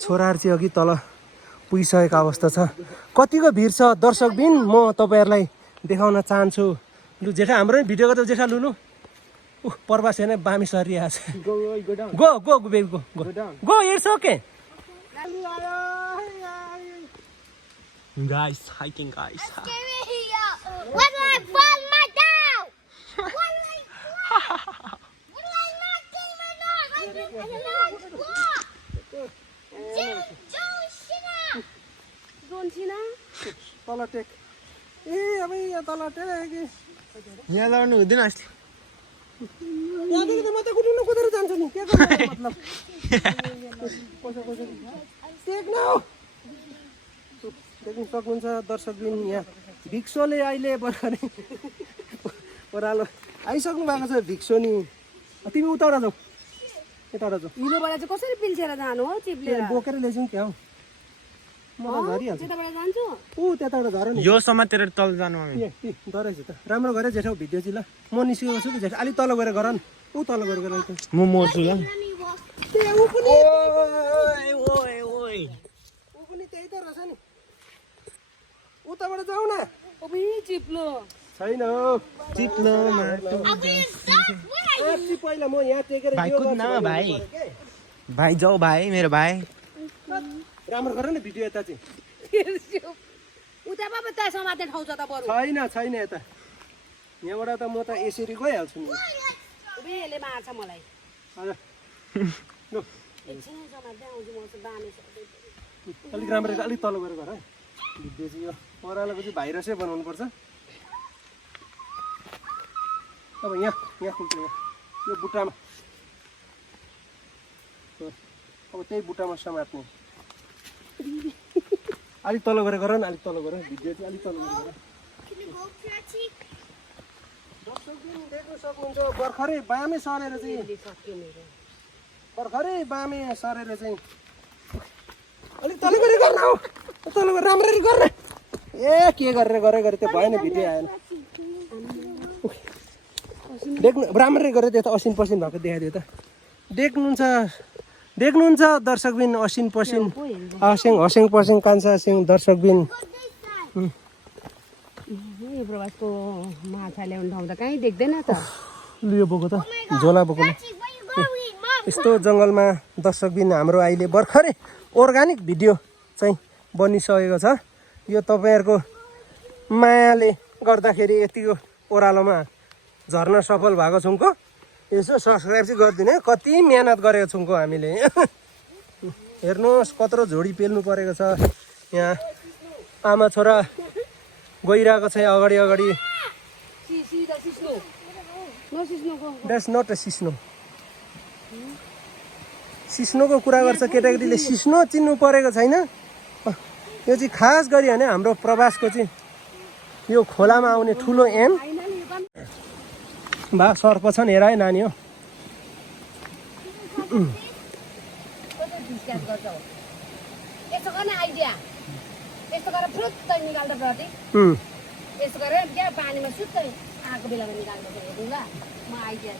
छोराहरू चाहिँ अघि तल पुगिसकेको अवस्था छ। कतिको भिड छ दर्शकबिन म तपाईँहरूलाई देखाउन चाहन्छु। लु जेठा हाम्रो भिडियो गर्दा जेठा लुलु प्रवास हेर्ने बामी सरिरहेको छ। Go go go baby go go go it's okay guys hiking guys What like fall my down? What like what? What like not getting my dog? I like what? Don't you know? तल take a अब यहाँ तल take यहाँ लड्नु हुँदैन अस्ति यहाँदेखि त म त कुदिनु कुदेर जान्छु नि के गर्नु मतलब टेक न देख्न सक्नुहुन्छ दर्शकबिन यहाँ भिक्सोले अहिले भर्खरै ओह्रालो आइसक्नु भएको छ भिक्सो नि तिमी उताबाट जाऊ यताबाट जाऊ हिलोबाट चाहिँ कसरी पिल्छेर जानु हो चिप्लेर बोकेर ल्याइजाउँ क्या हौ म त झरिहाल्छु त्यताबाट जान्छु त्यताबाट झर नि यो समातेर तल जानु हामी डराइछु त राम्रो गरेर जेठा भिडियो चाहिँ ल म निस्केको छु कि जेठा अलिक तल गएर गर न तल गएर गर म मर्छु ल ऊ पनि त्यही त रहेछ नि उताबाट जाऊ न ओबी चिप्लो छैन चिप्लो पहिला म यहाँ टेकेर भाइ कुद्न भाइ भाइ जाऊ भाइ मेरो भाइ राम्रो गर न भिडियो यता चाहिँ उता बाबा त्यहाँ समात्ने ठाउँ छ त बरु छैन यता यहाँबाट त म त यसरी गइहाल्छु नि ओबी यसले मार्छ मलाई हजुर लु एकछिन समात्दै आउँछु म त दाने छ अलिक राम्रो अलिक तल गएर गर है भिडियो चाहिँ यो परालोको चाहिँ भाइरसै बनाउनु पर्छ अब यहाँ खुल्छ यहाँ यो बुट्टामा अब त्यही बुट्टामा समात्ने अलिक तल गएर गर न अलिक तल गएर भिडियो चाहिँ अलिक तल गएर देख्न सक्नुहुन्छ भर्खरै बामे सरेर चाहिँ अलिक तल गरेर गर्न हौ तल गरेर राम्ररी गर्न ए के गरेर त्यो भएन भिडियो आएन देख्नु राम्ररी गरेर त्यो त असिन पसिन भएको देखाइदियो त देख्नुहुन्छ दर्शकबिन असिन पसिन हसेङ पसिङ कान्छा सिङ दर्शकबिन यो प्रवासको माछा ल्याउने ठाउँ त कहीँ देख्दैन त लियो बोको त झोला बोको यस्तो जङ्गलमा दर्शकबिन हाम्रो अहिले भर्खरै अर्ग्यानिक भिडियो चाहिँ बनिसकेको छ यो तपाईँहरूको मायाले गर्दाखेरि यतिको ओह्रालोमा झर्न सफल भएको छौँको यसो सब्सक्राइब चाहिँ गरिदिनु है कति मिहिनेत गरेको छौँको हामीले हेर्नुहोस् कत्रो झोडी पेल्नु परेको छ यहाँ आमा छोरा गइरहेको छ अगाडि द्याट्स नट अ सिस्नोको कुरा गर्छ केटाकेटीले सिस्नो चिन्नु परेको छैन यो चाहिँ खास गरी होइन हाम्रो प्रवासको चाहिँ यो खोलामा आउने ठुलो एम बा सर्प छ नि हेर है नानी हो यसो गर्ने आइडिया यस्तो गरेर फुरुत्त निकाल्दा प्रति यसो गरेर क्या पानीमा सुत्तै आएको बेलामा निकाल्दा हेर्नु ल म आइडिया